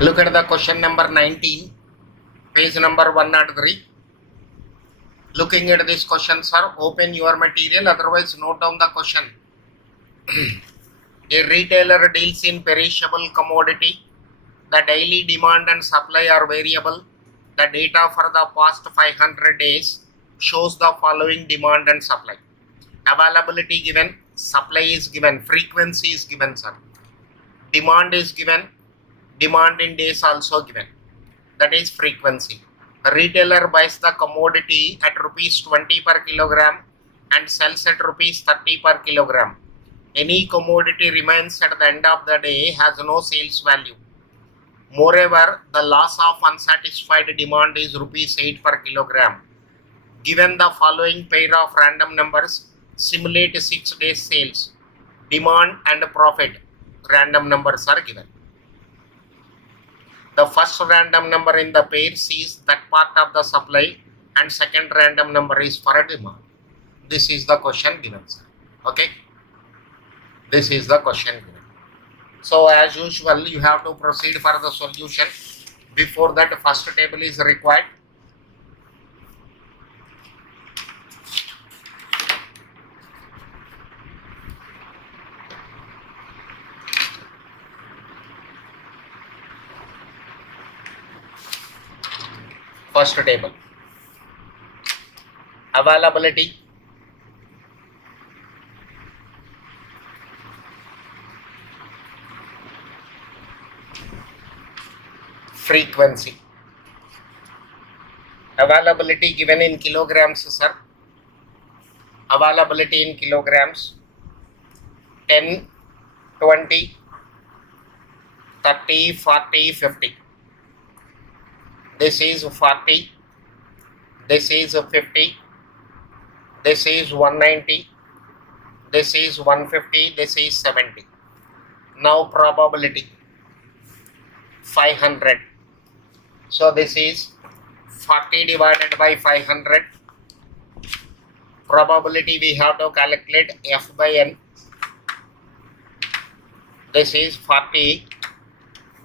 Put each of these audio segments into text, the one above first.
Look at the question number 19, page number 103. Looking at this question, sir, open your material, otherwise note down the question. A retailer deals in perishable commodity. The daily demand and supply are variable. The data for the past 500 days shows the following demand and supply. Availability given, supply is given, frequency is given, sir. Demand is given, demand in days also given. That is frequency. A retailer buys the commodity at rupees 20 per kilogram and sells at rupees 30 per kilogram. Any commodity remains at the end of the day has no sales value. Moreover, the loss of unsatisfied demand is rupees 8 per kilogram. Given the following pair of random numbers, simulate 6 days sales. Demand and profit random numbers are given. The first random number in the pair sees that part of the supply and second random number is for demand. This is the question given, sir. Okay. This is the question given. So as usual, you have to proceed for the solution. Before that, first table is required. First table. Availability. Frequency. Availability given in kilograms, sir. Availability in kilograms. 10, 20, 30, 40, 50. This is 40. This is 50. This is 190. This is 150. This is 70. Now probability 500. So this is 40 divided by 500. Probability we have to calculate F by N. This is 40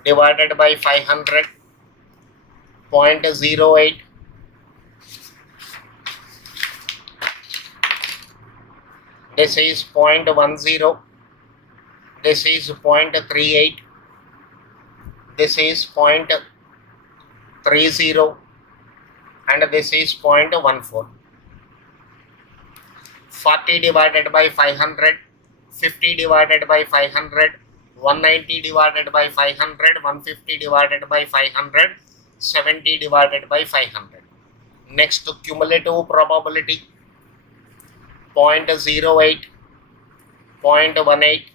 divided by 500. 0.08. This is 0.10. This is 0.38. This is 0.30 and this is 0.14. 40 divided by 500, 50 divided by 500, 190 divided by 500, 150 divided by 500, 70 divided by 500. Next, cumulative probability 0.08, 0.18,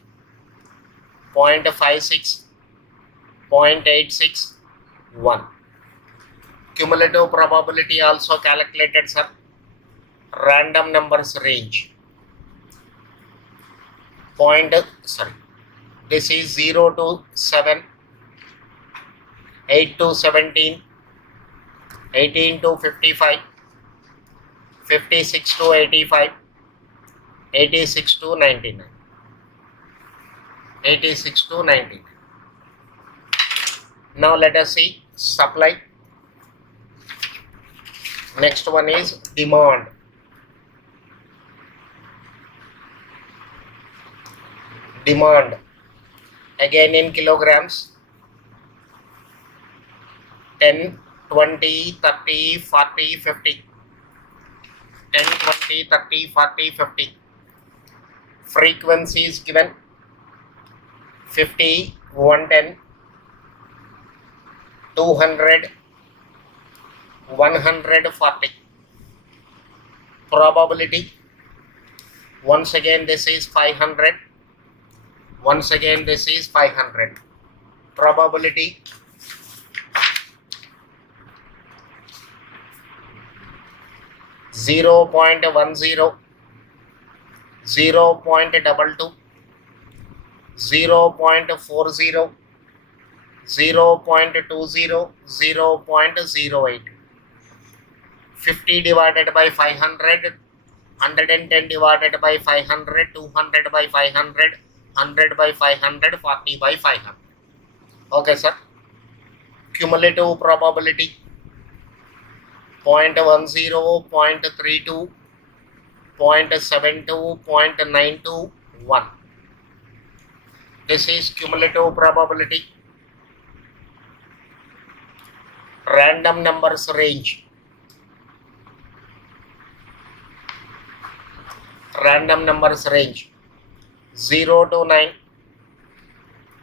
0.56, 0.86, 1. Cumulative probability also calculated, sir. Random numbers range. This is 0 to 7, 8 to 17, 18 to 55, 56 to 85, 86 to 99. 86 to 99. Now let us see supply. Next one is demand. Demand again in kilograms. 10, 20, 30, 40, 50. 10, 20, 30, 40, 50. Frequency is given 50, 110, 200, 140. Probability, once again this is 500. Once again this is 500. Probability 0.10, 0.22, 0.40, 0.20, 0.08. 50 divided by 500, 110 divided by 500, 200 by 500, 100 by 500, 40 by 500. Okay, sir. cumulative probability 0.10, 0.32, 0.72, 0.921. This is cumulative probability. Random numbers range. Random numbers range 0 to 9,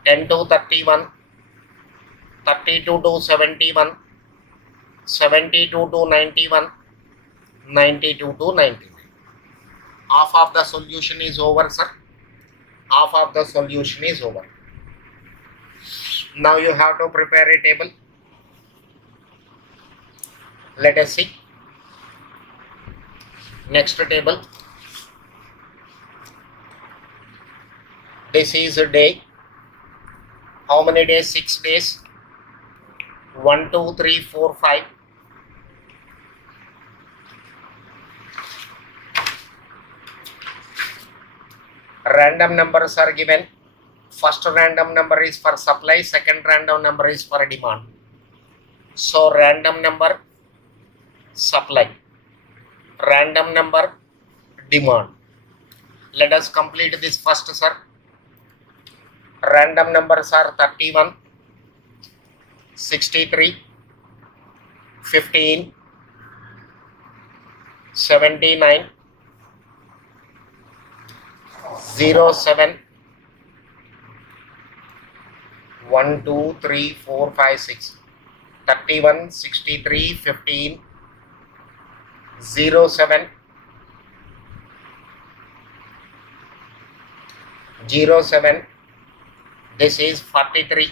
10 to 31, 32 to 71, 72 to 91, 92 to 99. Half of the solution is over, sir. Half of the solution is over. Now you have to prepare a table. Let us see. Next table. This is a day. How many days? 6 days. 1, 2, 3, 4, 5. Random numbers are given. First random number is for supply, second random number is for demand. So random number supply, random number demand. Let us complete this first, sir. Random numbers are 31, 63, 15, 79, 07, 1, 2, 3, 4, 5, 6, 31, 63, 15, 07, 07, this is 43,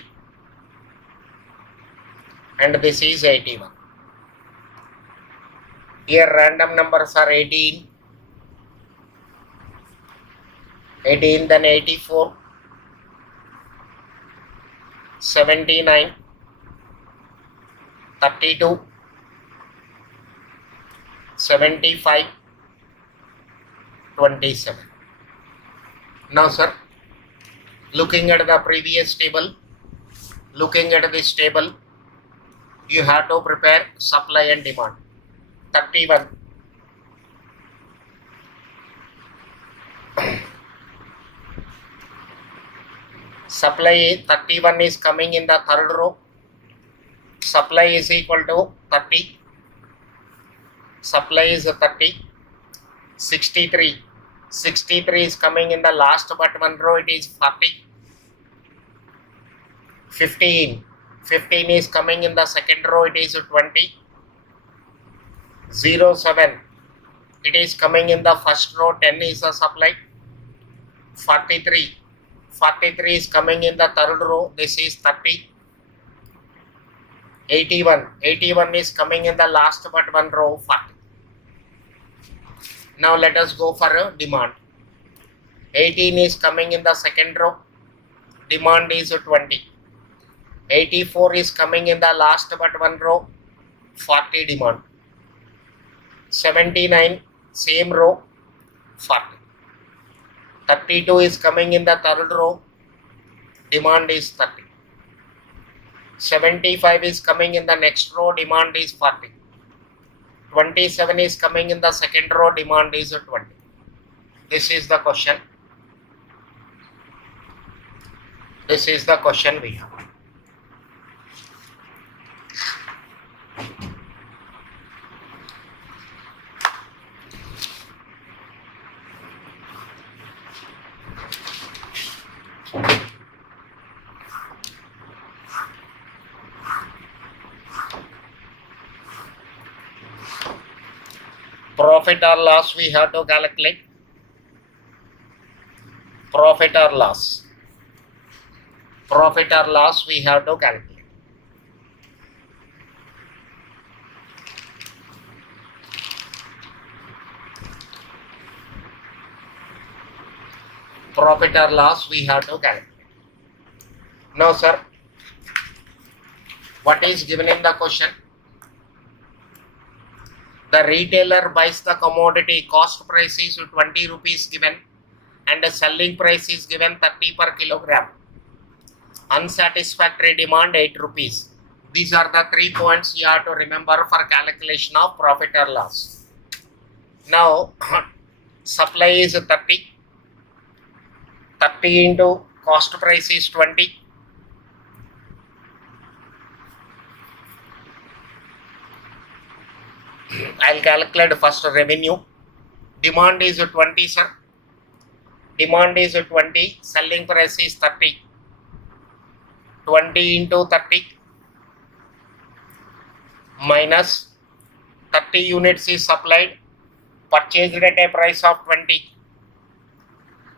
and this is 81. Here random numbers are 18, 18, then 84, 79, 32, 75, 27. Now, sir, looking at the previous table, looking at this table, you have to prepare supply and demand. 31. Supply 31 is coming in the third row. Supply is equal to 30. Supply is 30. 63. 63 is coming in the last but one row, it is 40. 15. 15 is coming in the second row, it is 20. 07. It is coming in the first row, 10 is the supply. 43. 43 is coming in the third row, this is 30. 81. 81 is coming in the last but one row, 40. Now let us go for a demand. 18 is coming in the second row, demand is 20. 84 is coming in the last but one row, 40 demand. 79, same row, 40. 32 is coming in the third row, demand is 30. 75 is coming in the next row, demand is 40. 27 is coming in the second row, demand is 20. This is the question. This is the question we have. Profit or loss we have to calculate. Profit or loss. Profit or loss we have to calculate. Profit or loss we have to calculate. Now, sir, what is given in the question? The retailer buys the commodity, cost price is 20 rupees given and the selling price is given 30 per kilogram. Unsatisfactory demand 8 rupees. These are the 3 points you have to remember for calculation of profit or loss. Now, supply is 30. 30 into cost price is 20. I'll calculate first revenue. Demand is 20, sir. Demand is 20. Selling price is 30. 20 into 30 minus 30 units is supplied. Purchased at a price of 20.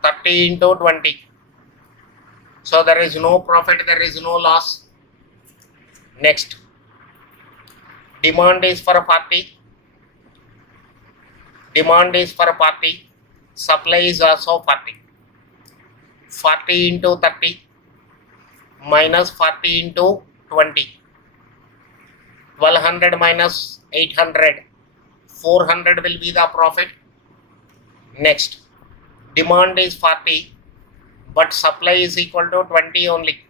30 into 20. So there is no profit, there is no loss. Next. Demand is for 40. Demand is for 40. Supply is also 40. 40 into 30 minus 40 into 20. 1200 minus 800. 400 will be the profit. Next. Demand is 40, but supply is equal to 20 only.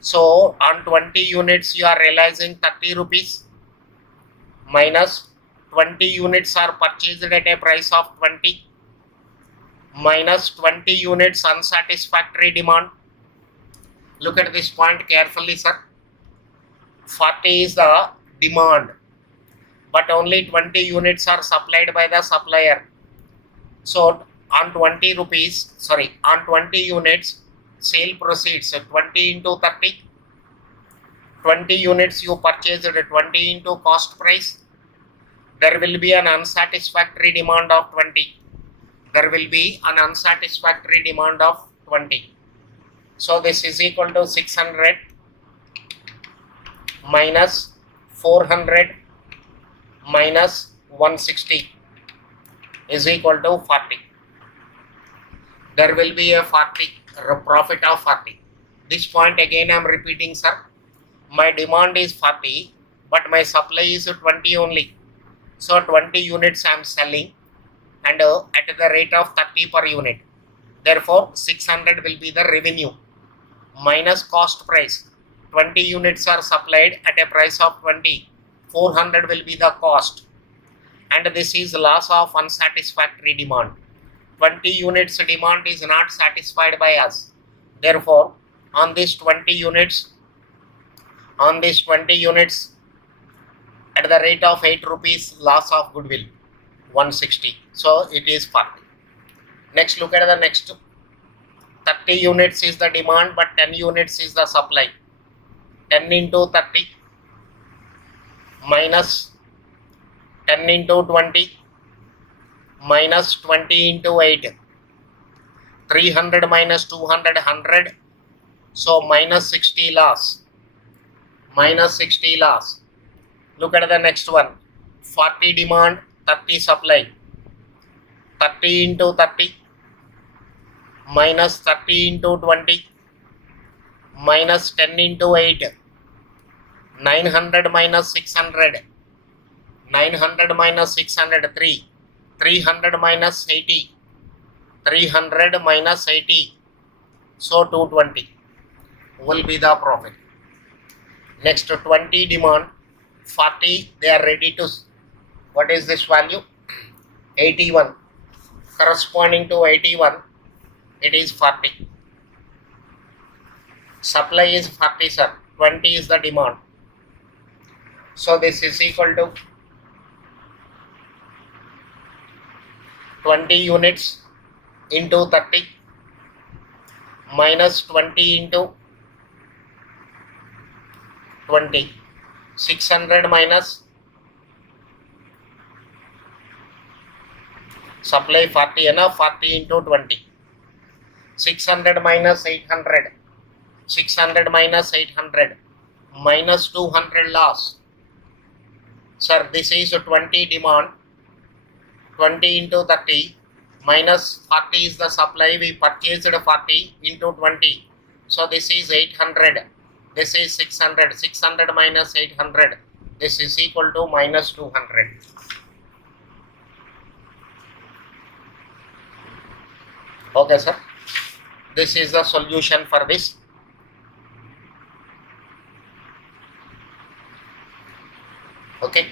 So on 20 units you are realizing 30 rupees minus 20 units are purchased at a price of 20 minus 20 units unsatisfactory demand. Look at this point carefully, sir. 40 is the demand, but only 20 units are supplied by the supplier. So on 20 units, sale proceeds 20 into 30. 20 units you purchased at 20 into cost price. There will be an unsatisfactory demand of 20. There will be an unsatisfactory demand of 20. So this is equal to 600 minus 400 minus 160 is equal to 40. There will be a profit of 40. This point again I am repeating, sir. My demand is 40, but my supply is 20 only. So 20 units I am selling and at the rate of 30 per unit. Therefore 600 will be the revenue minus cost price. 20 units are supplied at a price of 20. 400 will be the cost. And this is loss of unsatisfactory demand. 20 units demand is not satisfied by us. Therefore, on this 20 units at the rate of 8 rupees, loss of goodwill 160. So it is 40. Next, look at the next. 30 units is the demand, but 10 units is the supply. 10 into 30 minus 10 into 20 minus 20 into 8. 300 minus 200, 100. So minus 60 loss. Minus 60 loss. Look at the next one. 40 demand, 30 supply. 30 into 30 minus 30 into 20 minus 10 into 8. 900 minus 600. 900 minus 600, 3. 300 minus 80. 300 minus 80. So 220 will be the profit. Next, 20 demand, 40 they are ready to. What is this value? 81. Corresponding to 81, it is 40. Supply is 40, sir. 20 is the demand. So this is equal to 20 units into 30 minus 20 into 20. 600 minus supply 40 enough, 40 into 20. 600 minus 800. 600 minus 800 minus 200 loss. Sir, this is 20 demand. 20 into 30 minus 40 is the supply. We purchased 40 into 20. So this is 800. This is 600. 600 minus 800. This is equal to minus 200. Okay, sir. This is the solution for this. Okay.